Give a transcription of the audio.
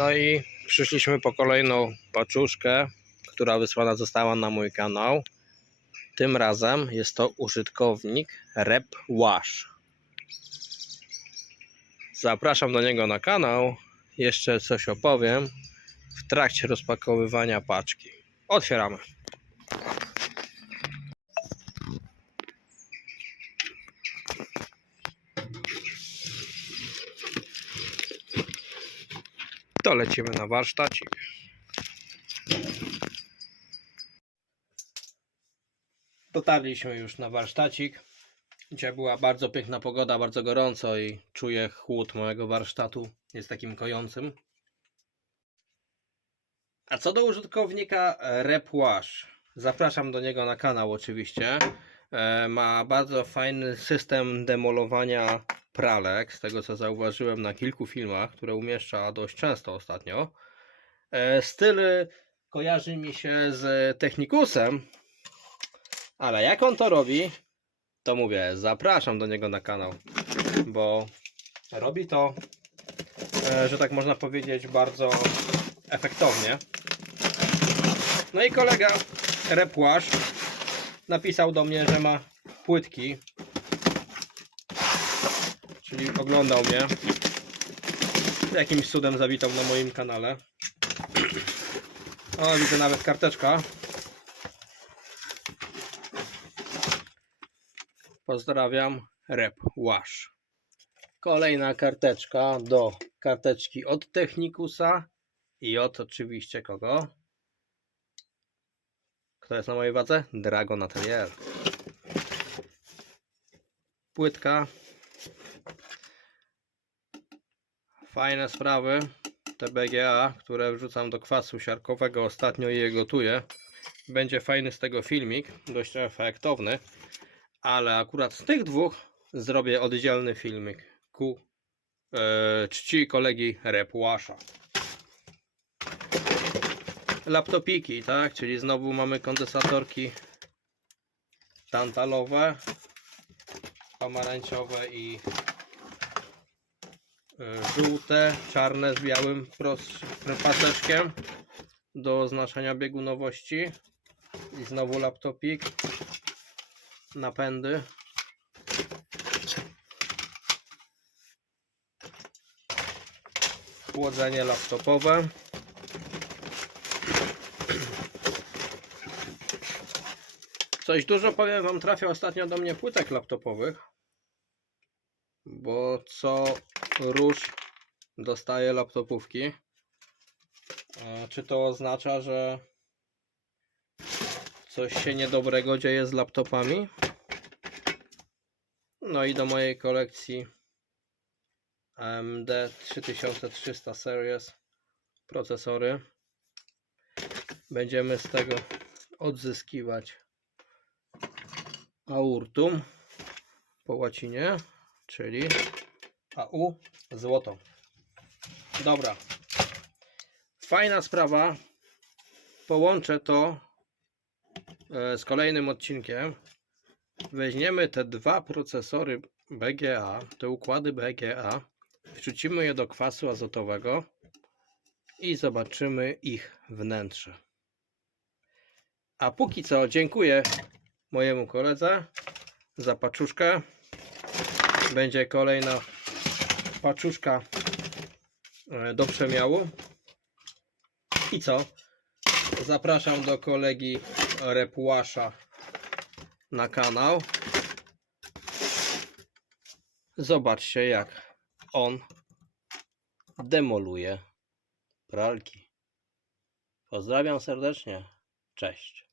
No i przyszliśmy po kolejną paczuszkę, która wysłana została na mój kanał. Tym razem jest to użytkownik Rep Wash. Zapraszam do niego na kanał. Jeszcze coś opowiem w trakcie rozpakowywania paczki. Otwieramy. To lecimy na warsztacik. Dotarliśmy już na warsztacik. Dzisiaj była bardzo piękna pogoda, bardzo gorąco i czuję chłód mojego warsztatu. Jest takim kojącym. A co do użytkownika RepWash, zapraszam do niego na kanał oczywiście. E, Ma bardzo fajny system demolowania pralek, z tego co zauważyłem na kilku filmach, które umieszcza dość często ostatnio. E, Styl kojarzy mi się z Technicusem, ale jak on to robi, to mówię, zapraszam do niego na kanał, bo robi to, e, że tak można powiedzieć, bardzo efektownie. No i kolega Repłasz napisał do mnie, że ma płytki, czyli oglądał mnie. Jakimś cudem zawitał na moim kanale. O, widzę nawet karteczka. Pozdrawiam, Rep Wash. Kolejna karteczka do karteczki od Technicusa i od oczywiście kogo? Kto jest na mojej wadze? Dragon Atelier. Płytka. Fajne sprawy. TBGA, które wrzucam do kwasu siarkowego ostatnio je gotuję. Będzie fajny z tego filmik, dość efektowny. Ale akurat z tych dwóch zrobię oddzielny filmik ku e, czci kolegi Repłasza. Laptopiki, tak? Czyli znowu mamy kondensatorki tantalowe, pomarańczowe i e, żółte, czarne z białym paseczkiem do oznaczenia biegunowości. I znowu laptopik napędy. Chłodzenie laptopowe. Coś dużo powiem wam trafia ostatnio do mnie płytek laptopowych. Bo co róż dostaję laptopówki. Czy to oznacza, że coś się niedobrego dzieje z laptopami. No i do mojej kolekcji AMD 3300 Series procesory. Będziemy z tego odzyskiwać aurtum po łacinie, czyli AU złoto. Dobra. Fajna sprawa. Połączę to e, z kolejnym odcinkiem weźmiemy te dwa procesory BGA, te układy BGA, wrzucimy je do kwasu azotowego i zobaczymy ich wnętrze. A póki co dziękuję mojemu koledze za paczuszkę. Będzie kolejna paczuszka e, do przemiału. I co? Zapraszam do kolegi Repłasza na kanał. Zobaczcie jak on demoluje pralki. Pozdrawiam serdecznie. Cześć.